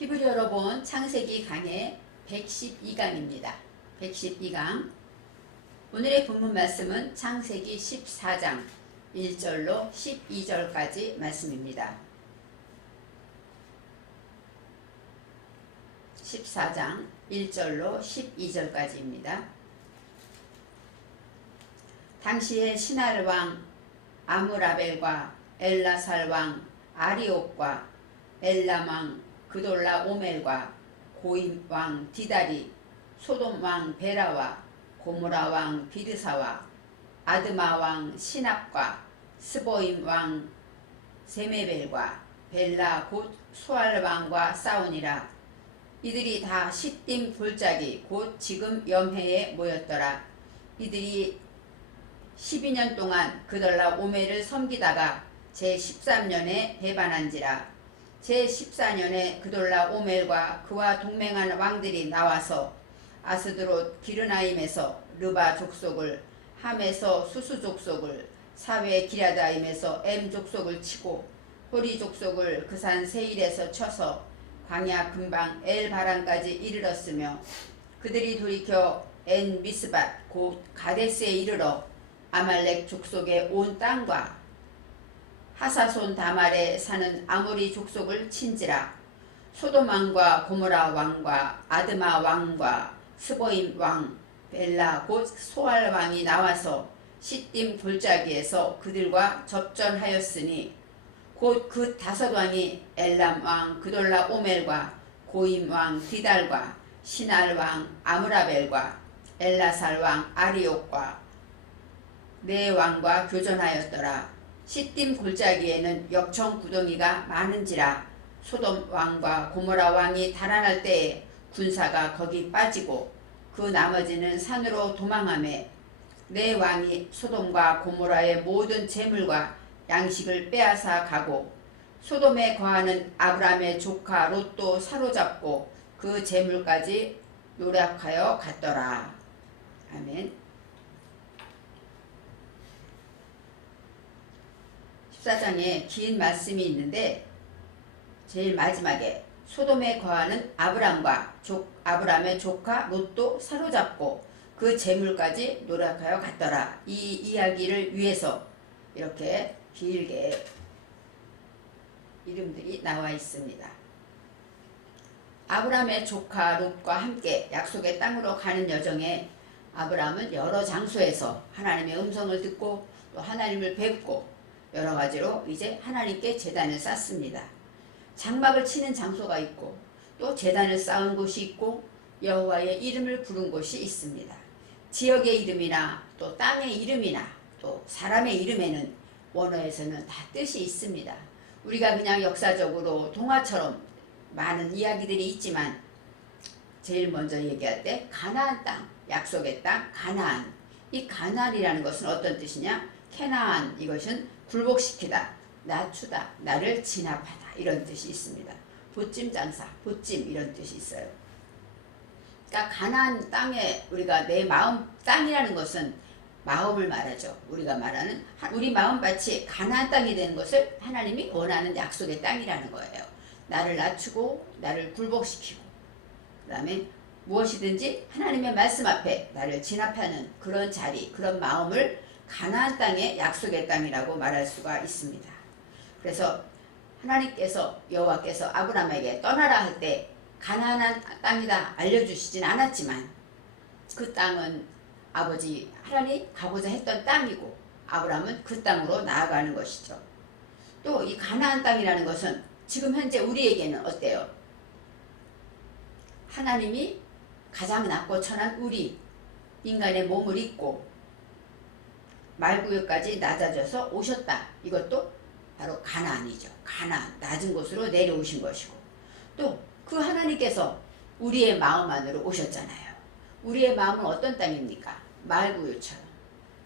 히브리어로 본 창세기 강의 112강입니다. 112강. 오늘의 본문 말씀은 창세기 14장 1절로 12절까지 말씀입니다. 14장 1절로 12절까지입니다. 당시에 시날 왕 아므라벨과 엘라살 왕 아리옥과 엘람 왕 그돌라 오멜과 고임 왕 디달이 소돔 왕 베라와 고모라 왕 비드사와 아드마 왕 시납과 스보임 왕 세메벨과 벨라 곧 소알 왕과 싸우니라. 이들이 다 시딤 골짜기 곧 지금 염해에 모였더라. 이들이 12년 동안 그돌라 오멜을 섬기다가 제13년에 배반한지라. 제14년에 그돌라 오멜과 그와 동맹한 왕들이 나와서 아스드롯 기르나임에서 르바 족속을, 함에서 수수 족속을, 사웨 기랴다임에서 엠 족속을 치고 호리 족속을 그 산 세일에서 쳐서 광야 근방 엘바란까지 이르렀으며, 그들이 돌이켜 엔 미스밧 곧 가데스에 이르러 아말렉 족속의 온 땅과 하사손 다말에 사는 아모리 족속을 친지라. 소돔 왕과 고모라 왕과 아드마 왕과 스보임 왕 벨라 곧 소알 왕이 나와서 시딤 골짜기에서 그들과 접전하였으니, 곧 그 5왕이 엘람 왕 그돌라 오멜과 고임 왕 디달과 시날 왕 아므라벨과 엘라살 왕 아리옥과 네 왕과 교전하였더라. 시딤 골짜기에는 역청 구덩이가 많은지라. 소돔 왕과 고모라 왕이 달아날 때에 군사가 거기 빠지고 그 나머지는 산으로 도망하매, 네 왕이 소돔과 고모라의 모든 재물과 양식을 빼앗아 가고 소돔에 거하는 아브람의 조카 롯도 사로잡고 그 재물까지 노략하여 갔더라. 아멘. 14장에 긴 말씀이 있는데, 제일 마지막에 소돔에 거하는 아브람의 조카 롯도 사로잡고 그 재물까지 노력하여 갔더라. 이 이야기를 위해서 이렇게 길게 이름들이 나와 있습니다. 아브람의 조카 롯과 함께 약속의 땅으로 가는 여정에 아브람은 여러 장소에서 하나님의 음성을 듣고 또 하나님을 뵙고 여러 가지로 이제 하나님께 제단을 쌓습니다. 장막을 치는 장소가 있고 또 제단을 쌓은 곳이 있고 여호와의 이름을 부른 곳이 있습니다. 지역의 이름이나 또 땅의 이름이나 또 사람의 이름에는 원어에서는 다 뜻이 있습니다. 우리가 그냥 역사적으로 동화처럼 많은 이야기들이 있지만, 제일 먼저 얘기할 때 가나안 땅, 약속의 땅 가나안. 이 가나안이라는 것은 어떤 뜻이냐? 캐나안, 이것은 굴복시키다, 낮추다, 나를 진압하다, 이런 뜻이 있습니다. 보찜 장사, 보찜, 이런 뜻이 있어요. 그러니까 가나안 땅에 우리가 내 마음, 땅이라는 것은 마음을 말하죠. 우리가 말하는 우리 마음밭이 가나안 땅이 되는 것을 하나님이 원하는 약속의 땅이라는 거예요. 나를 낮추고 나를 굴복시키고 그 다음에 무엇이든지 하나님의 말씀 앞에 나를 진압하는 그런 자리, 그런 마음을 가나안 땅의 약속의 땅이라고 말할 수가 있습니다. 그래서 하나님께서, 여호와께서 아브라함에게 떠나라 할 때 가나안 땅이다 알려주시진 않았지만, 그 땅은 아버지 하나님 가고자 했던 땅이고 아브라함은 그 땅으로 나아가는 것이죠. 또 이 가나안 땅이라는 것은 지금 현재 우리에게는 어때요? 하나님이 가장 낮고 천한 우리 인간의 몸을 입고 말구유까지 낮아져서 오셨다. 이것도 바로 가나안이죠. 가나안, 낮은 곳으로 내려오신 것이고, 또 그 하나님께서 우리의 마음 안으로 오셨잖아요. 우리의 마음은 어떤 땅입니까? 말구유처럼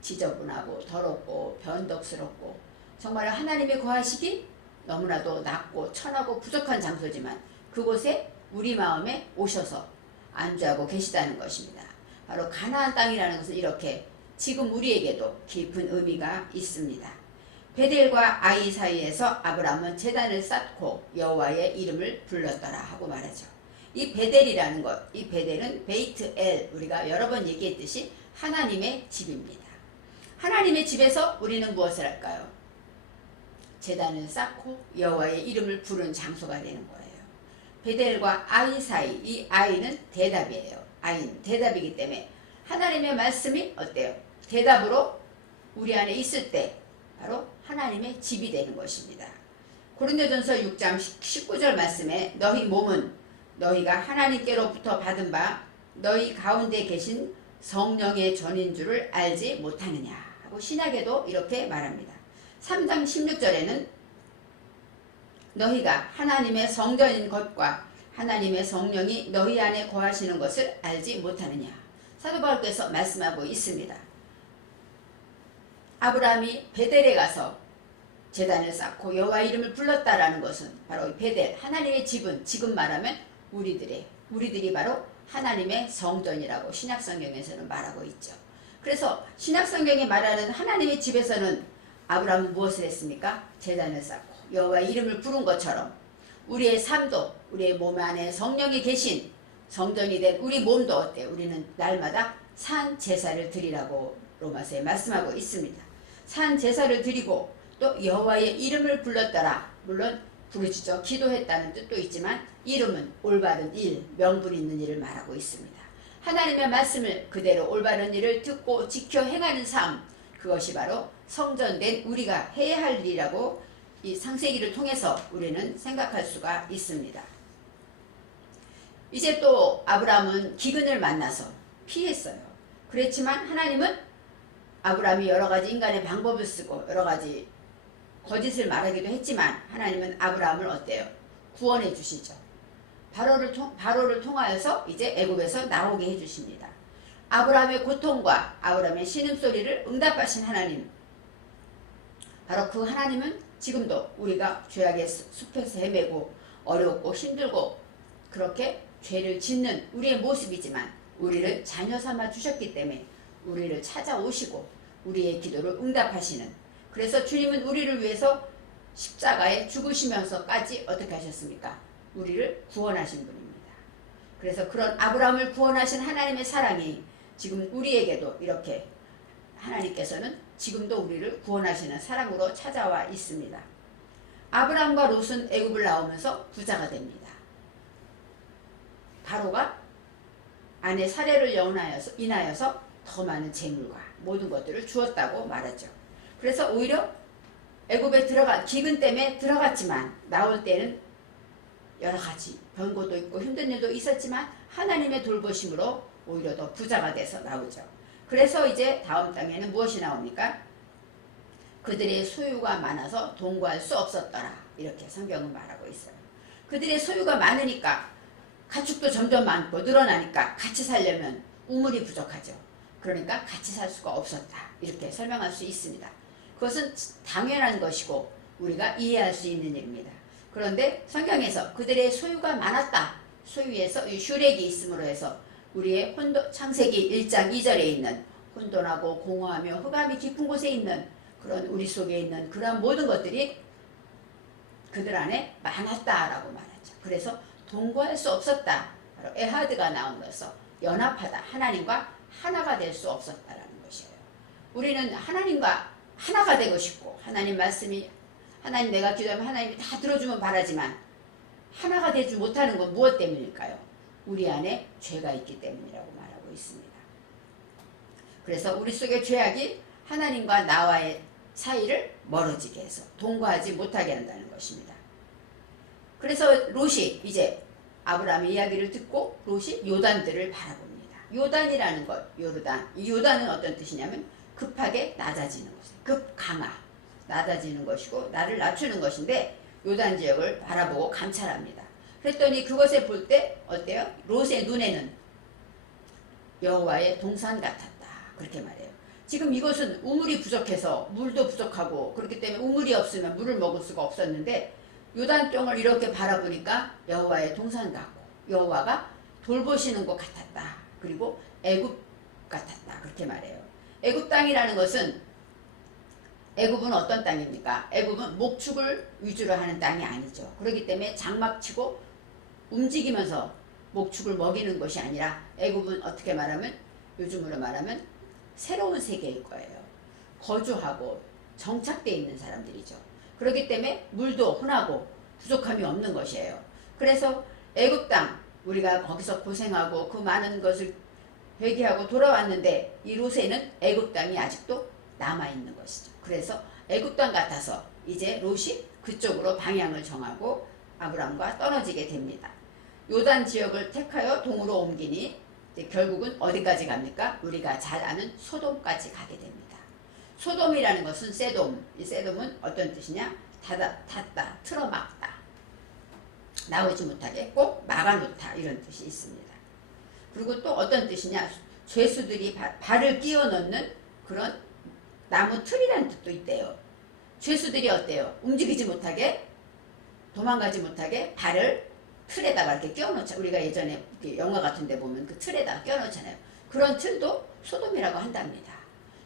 지저분하고 더럽고 변덕스럽고 정말 하나님의 거하시기 너무나도 낮고 천하고 부족한 장소지만, 그곳에 우리 마음에 오셔서 안주하고 계시다는 것입니다. 바로 가나안 땅이라는 것은 이렇게 지금 우리에게도 깊은 의미가 있습니다. 베델과 아이 사이에서 아브라함은 제단을 쌓고 여호와의 이름을 불렀더라 하고 말하죠. 이 베델이라는 것, 이 베델은 베이트 엘, 우리가 여러 번 얘기했듯이 하나님의 집입니다. 하나님의 집에서 우리는 무엇을 할까요? 제단을 쌓고 여호와의 이름을 부른 장소가 되는 거예요. 베델과 아이 사이, 이 아이는 대답이에요. 아이는 대답이기 때문에 하나님의 말씀이 어때요? 대답으로 우리 안에 있을 때 바로 하나님의 집이 되는 것입니다. 고린도전서 6장 19절 말씀에 너희 몸은 너희가 하나님께로부터 받은 바 너희 가운데 계신 성령의 전인 줄을 알지 못하느냐 하고 신약에도 이렇게 말합니다. 3장 16절에는 너희가 하나님의 성전인 것과 하나님의 성령이 너희 안에 거하시는 것을 알지 못하느냐. 사도 바울께서 말씀하고 있습니다. 아브라함이 베델에 가서 제단을 쌓고 여호와 이름을 불렀다라는 것은 바로 베델, 하나님의 집은 지금 말하면 우리들이 바로 하나님의 성전이라고 신약성경에서는 말하고 있죠. 그래서 신약성경이 말하는 하나님의 집에서는 아브라함은 무엇을 했습니까? 제단을 쌓고 여호와 이름을 부른 것처럼 우리의 삶도 우리의 몸 안에 성령이 계신 성전이 된 우리 몸도 어때요? 우리는 날마다 산 제사를 드리라고 로마서에 말씀하고 있습니다. 산 제사를 드리고 또 여호와의 이름을 불렀더라. 물론 부르짖어 기도했다는 뜻도 있지만 이름은 올바른 일, 명분 있는 일을 말하고 있습니다. 하나님의 말씀을 그대로 올바른 일을 듣고 지켜 행하는 삶, 그것이 바로 성전된 우리가 해야 할 일이라고 이 창세기를 통해서 우리는 생각할 수가 있습니다. 이제 또 아브라함은 기근을 만나서 피했어요. 그렇지만 하나님은 아브라함이 여러 가지 인간의 방법을 쓰고 여러 가지 거짓을 말하기도 했지만 하나님은 아브라함을 어때요? 구원해 주시죠. 바로를 통하여서 이제 애굽에서 나오게 해주십니다. 아브라함의 고통과 아브라함의 신음소리를 응답하신 하나님, 바로 그 하나님은 지금도 우리가 죄악의 숲에서 헤매고 어렵고 힘들고 그렇게 죄를 짓는 우리의 모습이지만 우리를 자녀 삼아 주셨기 때문에 우리를 찾아오시고 우리의 기도를 응답하시는, 그래서 주님은 우리를 위해서 십자가에 죽으시면서까지 어떻게 하셨습니까? 우리를 구원하신 분입니다. 그래서 그런 아브라함을 구원하신 하나님의 사랑이 지금 우리에게도 이렇게 하나님께서는 지금도 우리를 구원하시는 사랑으로 찾아와 있습니다. 아브라함과 롯은 애굽을 나오면서 부자가 됩니다. 바로가 아내 사례를 인하여서 더 많은 재물과 모든 것들을 주었다고 말하죠. 그래서 오히려 애굽에 기근 때문에 들어갔지만 나올 때는 여러 가지 변고도 있고 힘든 일도 있었지만 하나님의 돌보심으로 오히려 더 부자가 돼서 나오죠. 그래서 이제 다음 장에는 무엇이 나옵니까? 그들의 소유가 많아서 동거할 수 없었더라. 이렇게 성경은 말하고 있어요. 그들의 소유가 많으니까 가축도 점점 많고 늘어나니까 같이 살려면 우물이 부족하죠. 그러니까 같이 살 수가 없었다. 이렇게 설명할 수 있습니다. 그것은 당연한 것이고 우리가 이해할 수 있는 일입니다. 그런데 성경에서 그들의 소유가 많았다. 소유에서 슈렉이 있음으로 해서 우리의 창세기 1장 2절에 있는 혼돈하고 공허하며 흑암이 깊은 곳에 있는 그런 우리 속에 있는 그러한 모든 것들이 그들 안에 많았다라고 말하죠. 그래서 동거할 수 없었다. 바로 에하드가 나오면서 연합하다. 하나님과 하나가 될 수 없었다라는 것이에요. 우리는 하나님과 하나가 되고 싶고 하나님 말씀이 하나님 내가 기도하면 하나님이 다 들어주면 바라지만 하나가 되지 못하는 건 무엇 때문일까요? 우리 안에 죄가 있기 때문이라고 말하고 있습니다. 그래서 우리 속의 죄악이 하나님과 나와의 사이를 멀어지게 해서 동거하지 못하게 한다는 것입니다. 그래서 롯이 이제 아브라함의 이야기를 듣고 롯이 요단들을 바라봅니다. 요단이라는 것, 요르단. 이 요단은 어떤 뜻이냐면 급하게 낮아지는 것이에요. 급강하, 낮아지는 것이고 나를 낮추는 것인데 요단 지역을 바라보고 감찰합니다. 그랬더니 그것에 볼 때 어때요? 롯의 눈에는 여호와의 동산 같았다. 그렇게 말해요. 지금 이것은 우물이 부족해서 물도 부족하고 그렇기 때문에 우물이 없으면 물을 먹을 수가 없었는데 요단강을 이렇게 바라보니까 여호와의 동산 같고 여호와가 돌보시는 것 같았다. 그리고 애굽 같았다. 그렇게 말해요. 애굽 땅이라는 것은 애굽은 어떤 땅입니까? 애굽은 목축을 위주로 하는 땅이 아니죠. 그렇기 때문에 장막치고 움직이면서 목축을 먹이는 것이 아니라 애굽은 어떻게 말하면 요즘으로 말하면 새로운 세계일 거예요. 거주하고 정착되어 있는 사람들이죠. 그렇기 때문에 물도 흔하고 부족함이 없는 것이에요. 그래서 애굽 땅 우리가 거기서 고생하고 그 많은 것을 회개하고 돌아왔는데 이 롯에는 애굽 땅이 아직도 남아있는 것이죠. 그래서 애굽 땅 같아서 이제 롯이 그쪽으로 방향을 정하고 아브람과 떨어지게 됩니다. 요단 지역을 택하여 동으로 옮기니 결국은 어디까지 갑니까? 우리가 잘 아는 소돔까지 가게 됩니다. 소돔이라는 것은 세돔, 이 세돔은 어떤 뜻이냐? 닫다, 틀어막다, 나오지 못하게 꼭 막아놓다 이런 뜻이 있습니다. 그리고 또 어떤 뜻이냐? 죄수들이 발을 끼워 넣는 그런 나무 틀이라는 뜻도 있대요. 죄수들이 어때요? 움직이지 못하게, 도망가지 못하게 발을 틀에다가 이렇게 끼워놓자. 우리가 예전에 영화 같은 데 보면 그 틀에다가 끼워놓잖아요. 그런 틀도 소돔이라고 한답니다.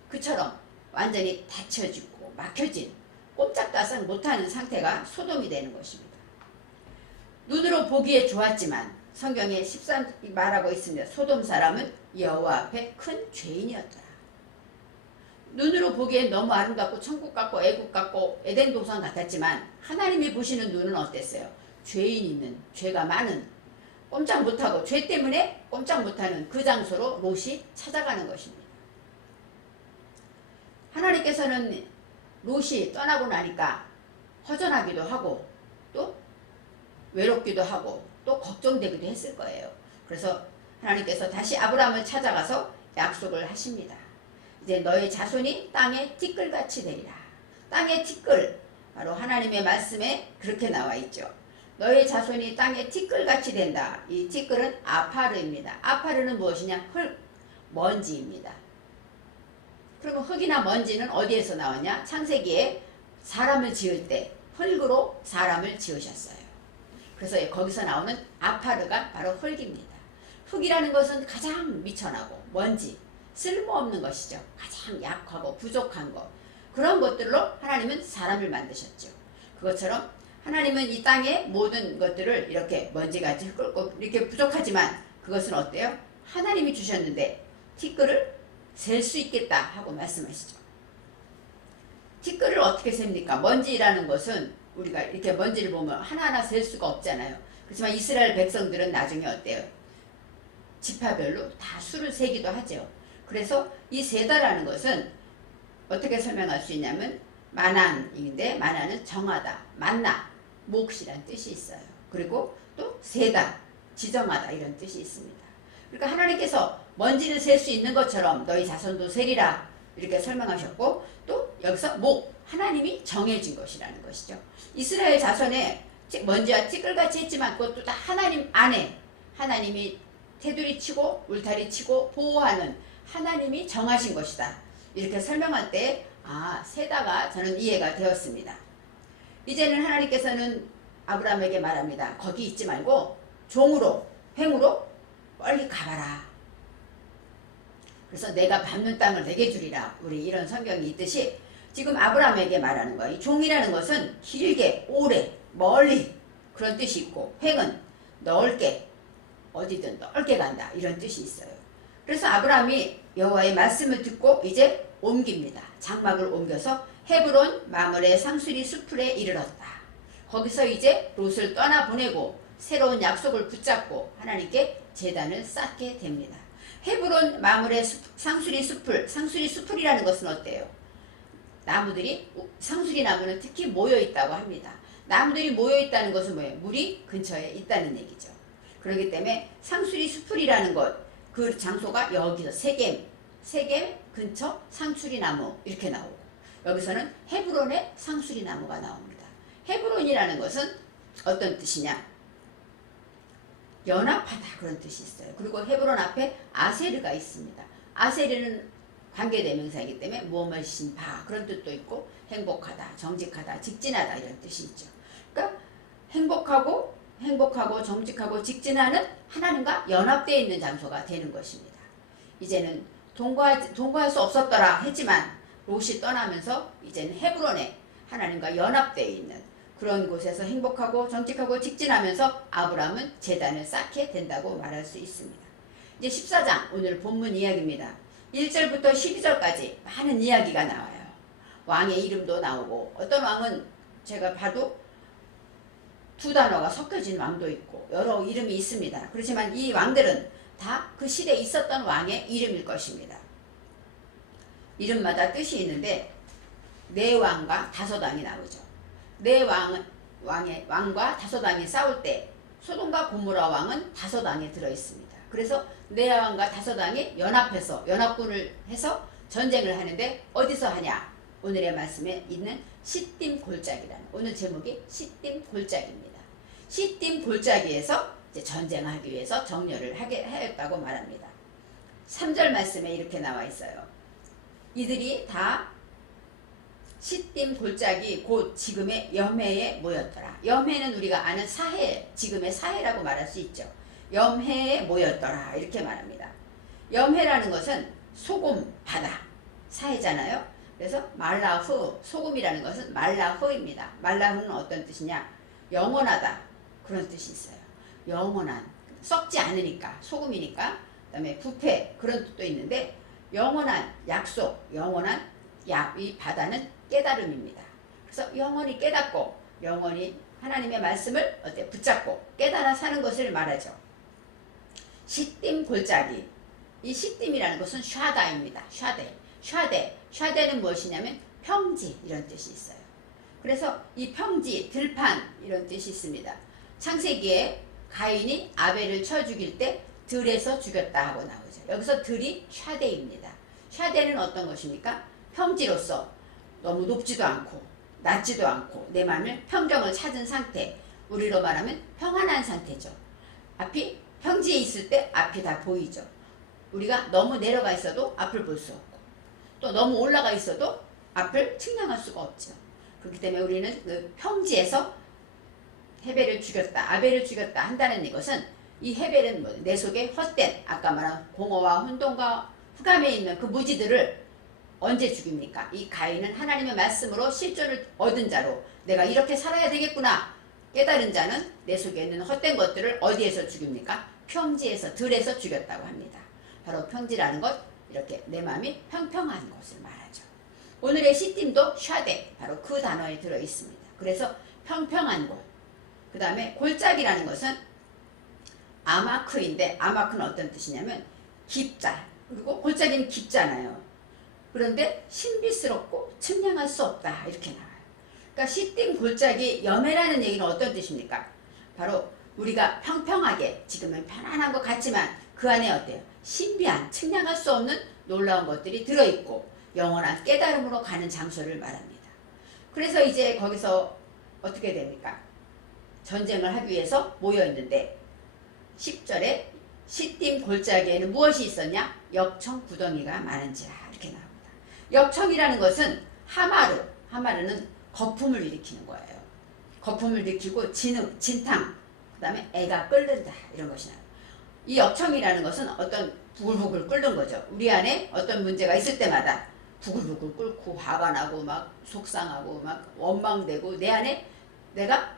그처럼 완전히 닫혀지고 막혀진 꼼짝달싹 못하는 상태가 소돔이 되는 것입니다. 눈으로 보기에 좋았지만 성경에 13 말하고 있습니다. 소돔 사람은 여호와 앞에 큰 죄인이었더라. 눈으로 보기엔 너무 아름답고 천국 같고 애국 같고 에덴 동산 같았지만 하나님이 보시는 눈은 어땠어요? 죄인 있는, 죄가 많은, 꼼짝 못하고 죄 때문에 꼼짝 못하는 그 장소로 롯이 찾아가는 것입니다. 하나님께서는 롯이 떠나고 나니까 허전하기도 하고 또 외롭기도 하고 또 걱정되기도 했을 거예요. 그래서 하나님께서 다시 아브라함을 찾아가서 약속을 하십니다. 이제 너의 자손이 땅에 티끌같이 되리라. 땅의 티끌, 바로 하나님의 말씀에 그렇게 나와 있죠. 너의 자손이 땅에 티끌같이 된다. 이 티끌은 아파르입니다. 아파르는 무엇이냐? 흙, 먼지입니다. 그러면 흙이나 먼지는 어디에서 나왔냐? 창세기에 사람을 지을 때 흙으로 사람을 지으셨어요. 그래서 거기서 나오는 아파르가 바로 흙입니다. 흙이라는 것은 가장 미천하고 먼지, 쓸모없는 것이죠. 가장 약하고 부족한 것. 그런 것들로 하나님은 사람을 만드셨죠. 그것처럼 하나님은 이 땅의 모든 것들을 이렇게 먼지같이 흙고 이렇게 부족하지만 그것은 어때요? 하나님이 주셨는데 티끌을 셀 수 있겠다 하고 말씀하시죠. 티끌을 어떻게 셉니까? 먼지라는 것은 우리가 이렇게 먼지를 보면 하나하나 셀 수가 없잖아요. 그렇지만 이스라엘 백성들은 나중에 어때요? 지파별로 다 수를 세기도 하죠. 그래서 이 세다라는 것은 어떻게 설명할 수 있냐면 만안인데 만안은 정하다, 만나, 몫이란 뜻이 있어요. 그리고 또 세다, 지정하다 이런 뜻이 있습니다. 그러니까 하나님께서 먼지를 셀 수 있는 것처럼 너희 자손도 세리라 이렇게 설명하셨고 또 여기서 목, 하나님이 정해진 것이라는 것이죠. 이스라엘 자손에 먼지와 티끌같이 했지만 그것도 다 하나님 안에 하나님이 테두리 치고 울타리 치고 보호하는 하나님이 정하신 것이다. 이렇게 설명할 때 세다가 저는 이해가 되었습니다. 이제는 하나님께서는 아브라함에게 말합니다. 거기 있지 말고 종으로, 횡으로 멀리 가봐라. 그래서 내가 밟는 땅을 내게 주리라. 우리 이런 성경이 있듯이 지금 아브라함에게 말하는 거예요. 이 종이라는 것은 길게, 오래, 멀리 그런 뜻이 있고 횡은 넓게, 어디든 넓게 간다 이런 뜻이 있어요. 그래서 아브라함이 여호와의 말씀을 듣고 이제 옮깁니다. 장막을 옮겨서 헤브론 마므레 상수리 수풀에 이르렀다. 거기서 이제 롯을 떠나보내고 새로운 약속을 붙잡고 하나님께 제단을 쌓게 됩니다. 헤브론 마므레 상수리 수풀, 상수리 수풀이라는 것은 어때요? 나무들이, 상수리 나무는 특히 모여있다고 합니다. 나무들이 모여있다는 것은 뭐예요? 물이 근처에 있다는 얘기죠. 그렇기 때문에 상수리 수풀이라는 것, 그 장소가 여기서 세겜 근처 상수리 나무 이렇게 나오고 여기서는 헤브론의 상수리 나무가 나옵니다. 헤브론이라는 것은 어떤 뜻이냐? 연합하다 그런 뜻이 있어요. 그리고 헤브론 앞에 아세르가 있습니다. 아세르는 관계대명사이기 때문에 무엇이신 바 그런 뜻도 있고 행복하다, 정직하다, 직진하다 이런 뜻이 있죠. 그러니까 행복하고 정직하고 직진하는 하나님과 연합되어 있는 장소가 되는 것입니다. 이제는 동거할 수 없었더라 했지만 롯이 떠나면서 이제는 헤브론에 하나님과 연합되어 있는 그런 곳에서 행복하고 정직하고 직진하면서 아브라함은 제단을 쌓게 된다고 말할 수 있습니다. 이제 14장 오늘 본문 이야기입니다. 1절부터 12절까지 많은 이야기가 나와요. 왕의 이름도 나오고 어떤 왕은 제가 봐도 두 단어가 섞여진 왕도 있고 여러 이름이 있습니다. 그렇지만 이 왕들은 다 그 시대에 있었던 왕의 이름일 것입니다. 이름마다 뜻이 있는데 네 왕과 다섯 왕이 나오죠. 네 왕과 다섯 왕이 싸울 때 소돔과 고모라 왕은 다섯 왕에 들어있습니다. 그래서 네 왕과 다섯 왕이 연합해서 연합군을 해서 전쟁을 하는데 어디서 하냐? 오늘의 말씀에 있는 시딤 골짜기라는 오늘 제목이 시딤 골짜기입니다. 시딤 골짜기에서 이제 전쟁하기 위해서 정렬을 하게 하였다고 말합니다. 3절 말씀에 이렇게 나와 있어요. 이들이 다 시딤 골짜기 곧 지금의 염해에 모였더라. 염해는 우리가 아는 사해, 지금의 사해라고 말할 수 있죠. 염해에 모였더라 이렇게 말합니다. 염해라는 것은 소금, 바다, 사해잖아요. 그래서 말라흐, 소금이라는 것은 말라흐입니다. 말라흐는 어떤 뜻이냐? 영원하다 그런 뜻이 있어요. 영원한, 썩지 않으니까, 소금이니까. 그 다음에 부패 그런 뜻도 있는데 영원한 약속, 영원한 이 바다는 깨달음입니다. 그래서 영원히 깨닫고 영원히 하나님의 말씀을 붙잡고 깨달아 사는 것을 말하죠. 시딤 골짜기, 이 시딤이라는 것은 샤다입니다. 샤데는 무엇이냐면 평지 이런 뜻이 있어요. 그래서 이 평지, 들판 이런 뜻이 있습니다. 창세기에 가인이 아벨을 쳐 죽일 때 들에서 죽였다 하고 나오죠. 여기서 들이 샤데입니다. 샤데는 어떤 것입니까? 평지로서 너무 높지도 않고 낮지도 않고 내 마음을 평정을 찾은 상태, 우리로 말하면 평안한 상태죠. 앞이 평지에 있을 때 앞이 다 보이죠. 우리가 너무 내려가 있어도 앞을 볼 수 없고 또 너무 올라가 있어도 앞을 측량할 수가 없죠. 그렇기 때문에 우리는 그 평지에서 헤벨을 죽였다, 아벨을 죽였다 한다는 이것은 이 헤벨은 내 속에 헛된 아까 말한 공허와 혼돈과 흑암에 있는 그 무지들을 언제 죽입니까? 이 가인은 하나님의 말씀으로 실존을 얻은 자로 내가 이렇게 살아야 되겠구나 깨달은 자는 내 속에 있는 헛된 것들을 어디에서 죽입니까? 평지에서, 들에서 죽였다고 합니다. 바로 평지라는 것, 이렇게 내 마음이 평평한 것을 말하죠. 오늘의 시딤도 샤데, 바로 그 단어에 들어있습니다. 그래서 평평한 곳. 그 다음에 골짜기라는 것은 아마크인데 아마크는 어떤 뜻이냐면 깊다. 그리고 골짜기는 깊잖아요. 그런데 신비스럽고 측량할 수 없다 이렇게 나와요. 그러니까 시딤 골짜기 염해라는 얘기는 어떤 뜻입니까? 바로 우리가 평평하게 지금은 편안한 것 같지만 그 안에 어때요? 신비한 측량할 수 없는 놀라운 것들이 들어있고 영원한 깨달음으로 가는 장소를 말합니다. 그래서 이제 거기서 어떻게 됩니까? 전쟁을 하기 위해서 모여있는데 10절에 시딤 골짜기에는 무엇이 있었냐? 역청 구덩이가 많은지라 이렇게 나옵니다. 역청이라는 것은 하마르는 거품을 일으키는 거예요. 거품을 일으키고 진탕, 그 다음에 애가 끓는다 이런 것이 나와요. 이 역청이라는 것은 어떤 부글부글 끓는 거죠. 우리 안에 어떤 문제가 있을 때마다 부글부글 끓고 화가 나고 막 속상하고 막 원망되고 내 안에 내가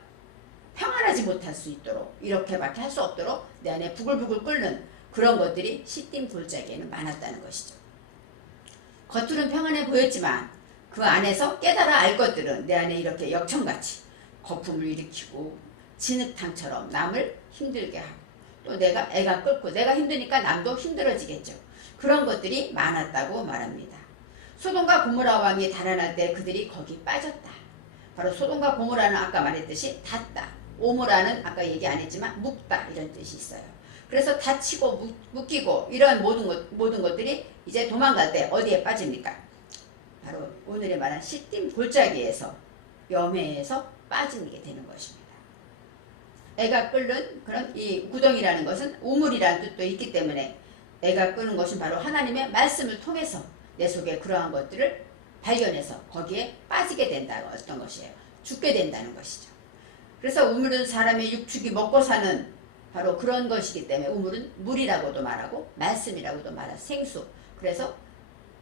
평안하지 못할 수 있도록 이렇게밖에 할 수 없도록 내 안에 부글부글 끓는 그런 것들이 시딤 골짜기에는 많았다는 것이죠. 겉으로는 평안해 보였지만 그 안에서 깨달아 알 것들은 내 안에 이렇게 역청같이 거품을 일으키고 진흙탕처럼 남을 힘들게 하고 또 내가 애가 끓고 내가 힘드니까 남도 힘들어지겠죠. 그런 것들이 많았다고 말합니다. 소돔과 고모라 왕이 달아날 때 그들이 거기 빠졌다. 바로 소돔과 고모라는 아까 말했듯이 닿다. 오모라는 아까 얘기 안 했지만 묶다 이런 뜻이 있어요. 그래서 다치고 묶이고 이런 모든 것들이 이제 도망갈 때 어디에 빠집니까? 바로 오늘의 말한 시딤 골짜기에서 염해에서 빠지게 되는 것입니다. 애가 끓는 그런 이 구덩이라는 것은 우물이라는 뜻도 있기 때문에 애가 끓는 것은 바로 하나님의 말씀을 통해서 내 속에 그러한 것들을 발견해서 거기에 빠지게 된다는 어떤 것이에요. 죽게 된다는 것이죠. 그래서 우물은 사람의 육축이 먹고 사는 바로 그런 것이기 때문에 우물은 물이라고도 말하고 말씀이라고도 말하고 생수. 그래서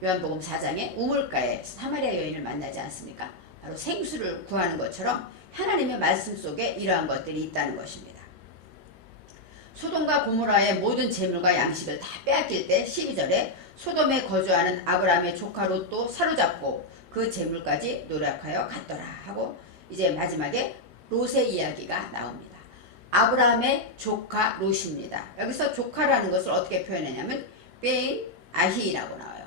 요한복음 4장에 우물가에 사마리아 여인을 만나지 않습니까? 바로 생수를 구하는 것처럼 하나님의 말씀 속에 이러한 것들이 있다는 것입니다. 소돔과 고모라의 모든 재물과 양식을 다 빼앗길 때 12절에 소돔에 거주하는 아브라함의 조카 롯도 사로잡고 그 재물까지 노력하여 갔더라 하고 이제 마지막에 롯의 이야기가 나옵니다. 아브라함의 조카 롯입니다. 여기서 조카라는 것을 어떻게 표현하냐면 베인 아히라고 나와요.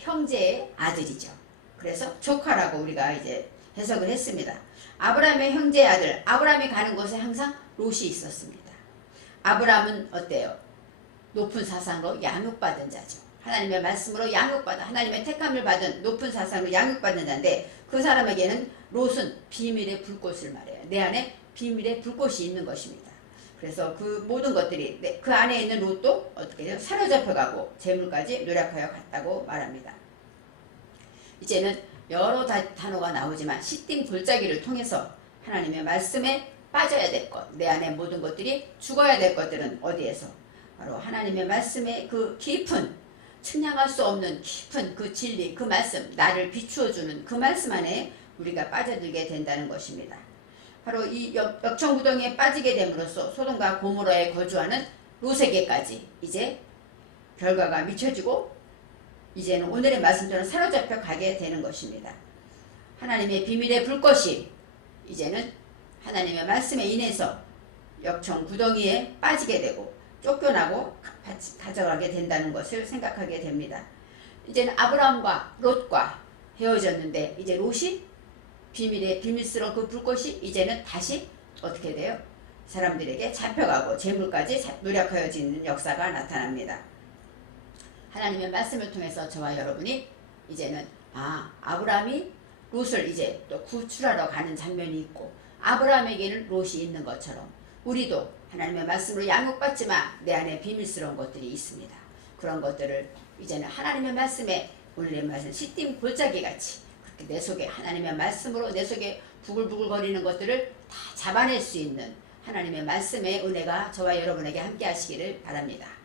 형제의 아들이죠. 그래서 조카라고 우리가 이제 해석을 했습니다. 아브라함의 형제의 아들, 아브라함이 가는 곳에 항상 롯이 있었습니다. 아브라함은 어때요? 높은 사상으로 양육받은 자죠. 하나님의 말씀으로 양육받아 하나님의 택함을 받은 높은 사상으로 양육받은 자인데 그 사람에게는 롯은 비밀의 불꽃을 말해요. 내 안에 비밀의 불꽃이 있는 것입니다. 그래서 그 모든 것들이 그 안에 있는 롯도 어떻게 돼요? 사로잡혀가고 재물까지 노력하여 갔다고 말합니다. 이제는 여러 단어가 나오지만 시띵 골짜기를 통해서 하나님의 말씀에 빠져야 될 것, 내 안에 모든 것들이 죽어야 될 것들은 어디에서? 바로 하나님의 말씀의 그 깊은 측량할 수 없는 깊은 그 진리, 그 말씀, 나를 비추어주는 그 말씀 안에 우리가 빠져들게 된다는 것입니다. 바로 이 역청구덩이에 빠지게 됨으로써 소돔과 고모라에 거주하는 롯에게까지 이제 결과가 미쳐지고 이제는 오늘의 말씀처럼 사로잡혀 가게 되는 것입니다. 하나님의 비밀의 불꽃이 이제는 하나님의 말씀에 인해서 역청구덩이에 빠지게 되고 쫓겨나고 가져가게 된다는 것을 생각하게 됩니다. 이제는 아브라함과 롯과 헤어졌는데 이제 롯이 비밀의 비밀스러운 그 불꽃이 이제는 다시 어떻게 돼요? 사람들에게 잡혀가고 재물까지 노력하여지는 역사가 나타납니다. 하나님의 말씀을 통해서 저와 여러분이 이제는 아브라함이 롯을 이제 또 구출하러 가는 장면이 있고 아브라함에게는 롯이 있는 것처럼 우리도 하나님의 말씀으로 양육받지만 내 안에 비밀스러운 것들이 있습니다. 그런 것들을 이제는 하나님의 말씀에 오늘의 말씀 시딤 골짜기 같이 그렇게 내 속에 하나님의 말씀으로 내 속에 부글부글거리는 것들을 다 잡아낼 수 있는 하나님의 말씀의 은혜가 저와 여러분에게 함께 하시기를 바랍니다.